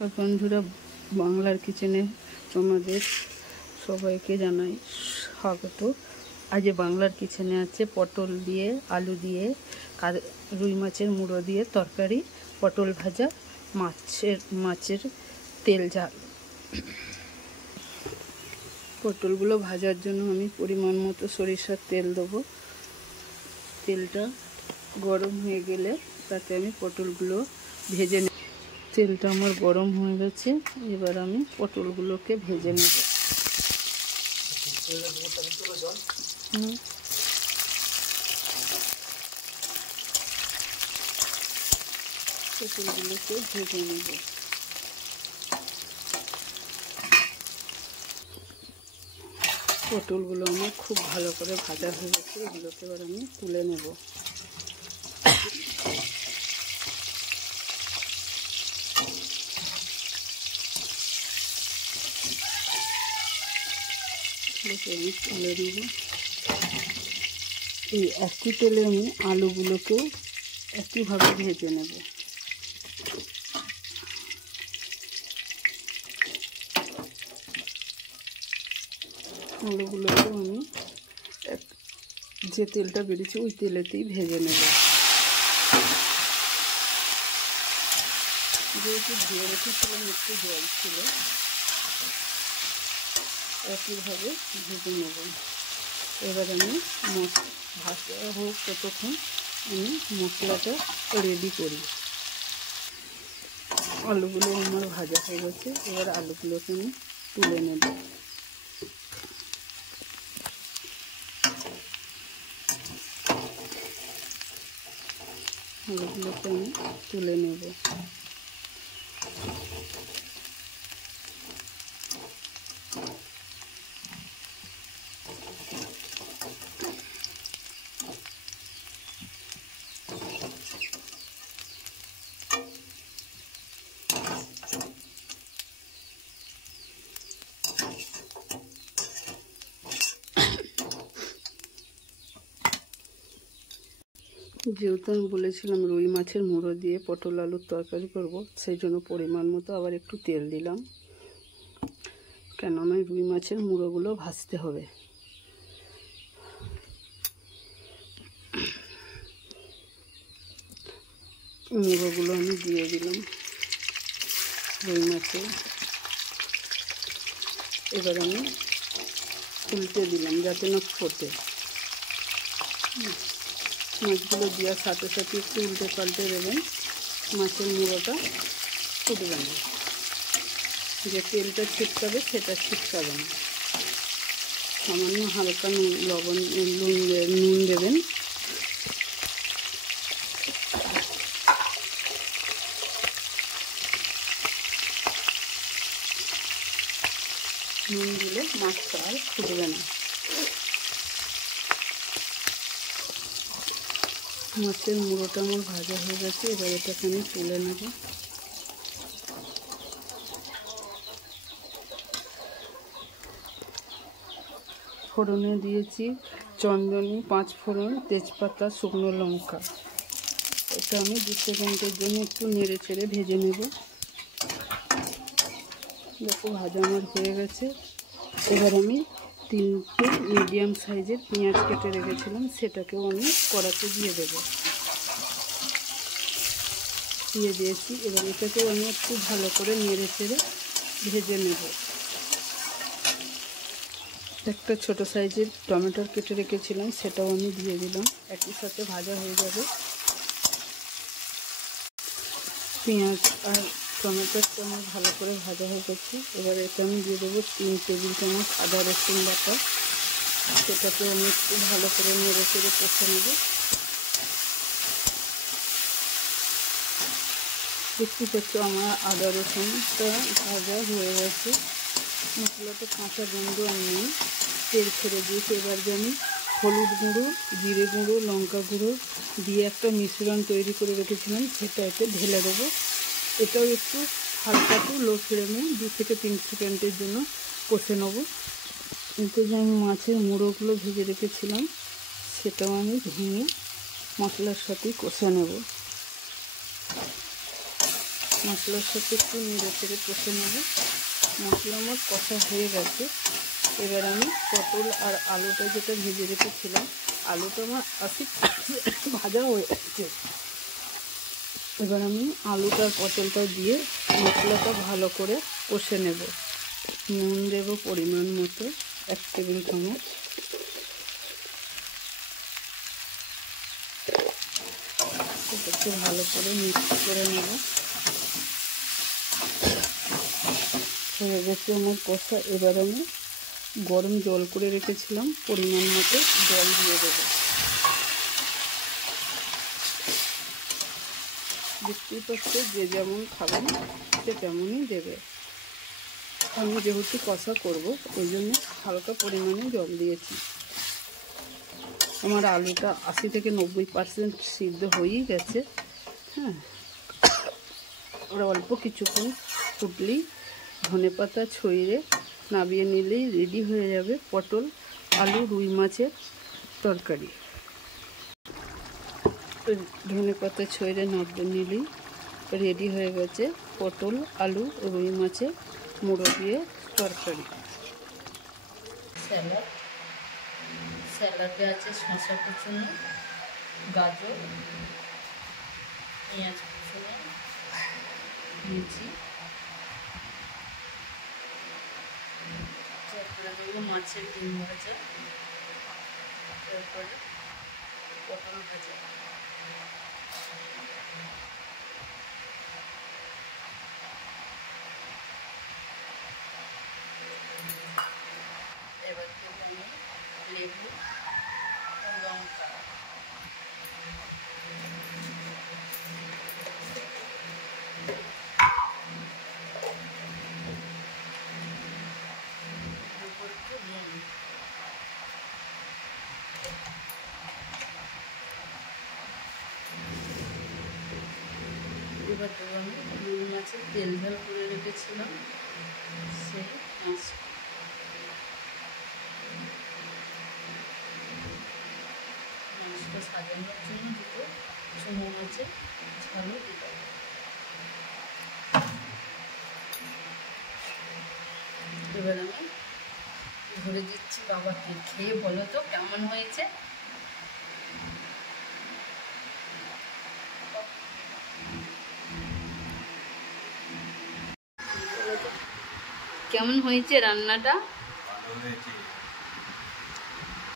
আর বন্ধুরা, বাংলার কিচেনে তোমাদের সবাইকে জানাই স্বাগত। আজ বাংলার কিচেনে আছে পটল দিয়ে, আলু দিয়ে, রুই মাছের মুড়ো দিয়ে তরকারি, পটল ভাজা, মাছের তেল ঝাল। পটলগুলো ভাজার জন্য আমি পরিমাণ মতো সরিষার তেল দেবো। তেলটা গরম হয়ে গেলে তাতে আমি পটলগুলো ভেজে নেব। তেলটা আমার গরম হয়ে গেছে, এবার আমি পটলগুলোকে ভেজে নেব। পটলগুলোকে ভেজে নেব। পটলগুলো আমার খুব ভালো করে ভাজা হয়ে গেছে, এগুলোকে এবার আমি তুলে নেব। আমি তুলে নেব। এই একই তেলে আমি আলুগুলোকেও একইভাবে ভেজে নেব। আলুগুলোকেও আমি যে তেলটা বেরিয়েছে ওই তেলেতেই ভেজে নেব। যেহেতু ধুয়ে রেখেছিলাম, একটু জল ছিল, একইভাবে ভেজে নেব। এবার আমি ভাজা হোক ততক্ষণ আমি মশলাটা রেডি করি। আলুগুলো আমার ভাজা হয়ে গেছে, এবার আলুগুলোকে আমি তুলে নেব। আলুগুলোকে আমি তুলে নেব। যেহেতু আমি বলেছিলাম রুই মাছের মুড়ো দিয়ে পটল আলুর তরকারি করব, সেই জন্য পরিমাণ মতো আবার একটু তেল দিলাম, কেননা রুই মাছের মুড়োগুলো ভাজতে হবে। মুড়োগুলো আমি দিয়ে দিলাম রুই মাছে। এবার আমি উল্টে দিলাম যাতে না ফোটে। মাছগুলো দেওয়ার সাথে সাথে একটু উল্টে পাল্টে দেবেন, মাছের মুড়োটা ফুটবে না। যে তেলটা ছিটকাবে সেটা ছিটকাবে না। সামান্য হালকা নুন দেবেন। নুন দিলে মাছটা আর ফুটবে না। মাছের মুড়োটা আমার ভাজা হয়ে গেছে, এবার এটাকে আমি তুলে নেব। ফোড়নে দিয়েছি চন্দনী, 5 ফোড়ন, তেজপাতা, শুকনো লঙ্কা। এটা আমি 2 সেকেন্ডের জন্য একটু নেড়ে চেড়ে ভেজে নেব। দেখো ভাজা আমার হয়ে গেছে। এবার আমি 3টে মিডিয়াম সাইজের পেঁয়াজ কেটে রেখেছিলাম, সেটাকেও আমি কড়াতে দিয়ে দেব। দিয়ে দিয়েছি, এবার এটাকেও আমি একটু ভালো করে নেড়ে চেড়ে ভেজে নেব। একটা ছোট সাইজের টমেটো কেটে রেখেছিলাম, সেটাও আমি দিয়ে দিলাম, একই সাথে ভাজা হয়ে যাবে। পেঁয়াজ আর টমেটোটা আমার ভালো করে ভাজা হয়ে গেছে। এবার এটা আমি দিয়ে দেবো 3 টেবিল চামচ আদা রসুন বাটা। সেটাকে আমি একটু ভালো করে নেড়ে চেড়ে কষে নেব। দেখতে পাচ্ছ আমার আদা রসুনটা ভাজা হয়ে গেছে, মশলাটা কাঁচা গন্ধ আর নেই, তেল ছেড়ে দিয়েছি। এবার যে আমি হলুদ গুঁড়ো, জিরে গুঁড়ো, লঙ্কা গুঁড়ো দিয়ে একটা মিশ্রণ তৈরি করে রেখেছিলাম, সেটা এতে ঢেলে দেবো। এটাও একটু হালকা টু লো ফ্লেমে 2 থেকে 3 সেকেন্ডের জন্য কষে নেব। কিন্তু যে আমি মাছের মুড়োগুলো ভেজে রেখেছিলাম, সেটাও আমি ভেঙে মশলার সাথে কষে নেব। মশলার সাথে একটু নেড়ে চেড়ে কষে নেব। মশলা আমার কষা হয়ে গেছে। এবার আমি পটল আর আলুটা যেটা ভেজে রেখেছিলাম, আলুটা আমার 80% ভাজা হয়ে গেছে। এবার আমি আলুটা আর পটলটা দিয়ে মশলাটা ভালো করে কষে নেব। নুন দেব পরিমাণ মতো 1 টেবিল চামচ। একটু ভালো করে মিক্স করে নেব। হয়ে গেছে আমার কষা। এবার আমি গরম জল করে রেখেছিলাম, পরিমাণ মতো জল দিয়ে দেবো। দেখতেই পাচ্ছে যে যেমন খাবেন সে তেমনই দেবে। আমি যেহেতু কষা করব ওই জন্য হালকা পরিমাণে জল দিয়েছি। আমার আলুটা 80 থেকে 90% সিদ্ধ হয়েই গেছে। হ্যাঁ, ওরা অল্প কিছুক্ষণ ফুটলেই ধনেপাতা ছড়িয়ে নামিয়ে নিলেই রেডি হয়ে যাবে পটল আলু রুই মাছের তরকারি। ধনেপাতা ছড়িয়ে নামিয়ে নিলেই রেডি হয়ে গেছে পটল আলু রুই মাছের মুড়ো দিয়ে তরকারি। স্যালাডে আছে শসা কুচুনো, গাজর, পেঁয়াজ কুচুনো, মির্চি, তারপরে দেবো মাছের ডিম ভাজা, তারপরে পটল ভাজা। এবার দেবো আমি লেবু, লঙ্কা, নুন। এবার দেবো আমি রুই মাছের তেল ঝাল করে রেখেছিলাম সেই মাছ। মাছটা সাজানোর জন্য দুটো চুনো মাছের ঝালও দিলাম। এবার আমি ধরে দিচ্ছি বাবাকে, খেয়ে বলো তো কেমন হয়েছে। কেমন হয়েছে রান্নাটা?